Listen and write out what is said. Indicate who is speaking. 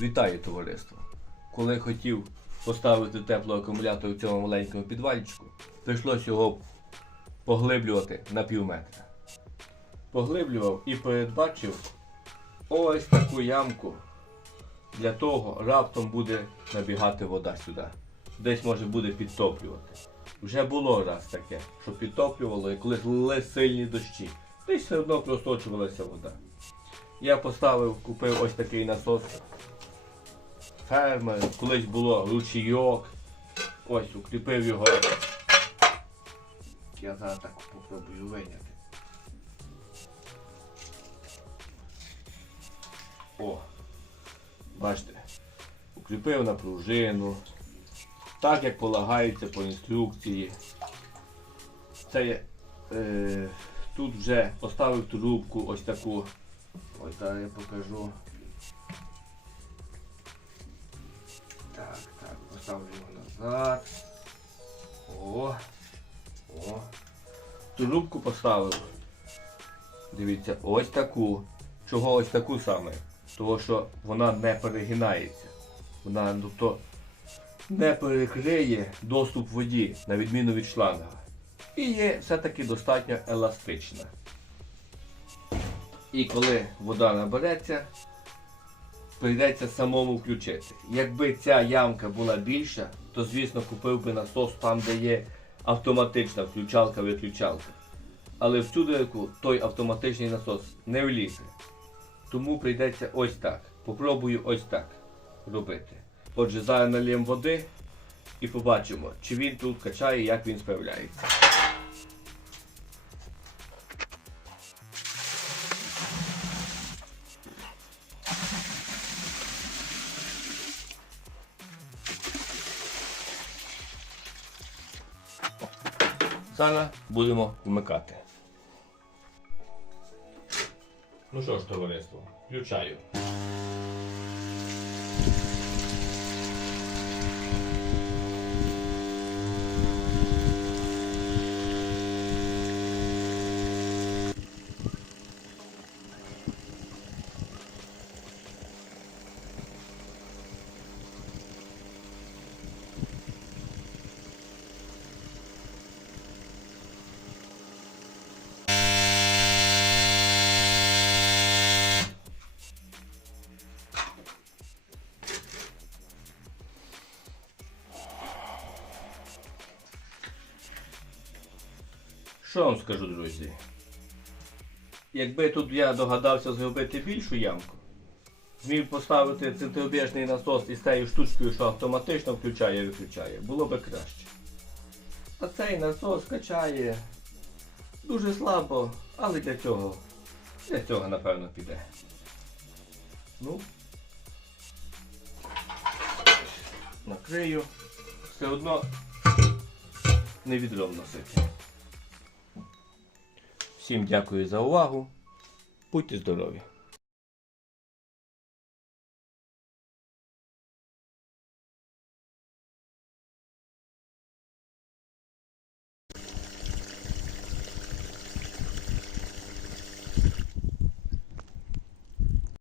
Speaker 1: Вітаю товариство! Коли хотів поставити теплий акумулятор в цьому маленькому підвальчику, прийшлось його поглиблювати на пів метра. Поглиблював і передбачив ось таку ямку. Для того раптом буде набігати вода сюди. Десь може буде підтоплювати. Вже було раз таке, що підтоплювало і коли лили сильні дощі. Десь все одно просочувалася вода. Я поставив, купив ось такий насос. Фермер, колись було ручійок. Ось, укріпив його. Я зараз так попробую виняти. О! Бачите, укріпив на пружину. Так як полагається по інструкції. Це є, е, тут вже поставив трубку ось таку. Ось зараз я покажу. Так, поставлю його назад. О! О! Трубку поставив. Дивіться, ось таку. Чого ось таку саме? Того, що вона не перегинається. Вона тобто, не перекриє доступ воді, на відміну від шланга. І є все-таки достатньо еластична. І коли вода набереться, прийдеться самому включити. Якби ця ямка була більша, то звісно купив би насос там, де є автоматична включалка-виключалка. Але в цю дирку той автоматичний насос не влізе. Тому прийдеться ось так. Попробую ось так робити. Отже, зараз наліємо води і побачимо, чи він тут качає, як він справляється. Зараз будемо вмикати. Ну що ж, товариство, включаю. Що вам скажу, друзі? Якби тут я догадався зробити більшу ямку, зміг поставити центробіжний насос із цією штучкою, що автоматично включає і виключає, було би краще. А цей насос качає дуже слабо, але для цього, для цього напевно піде. Ну, накрию. Все одно не відром носити. Всім дякую за увагу. Будьте здорові!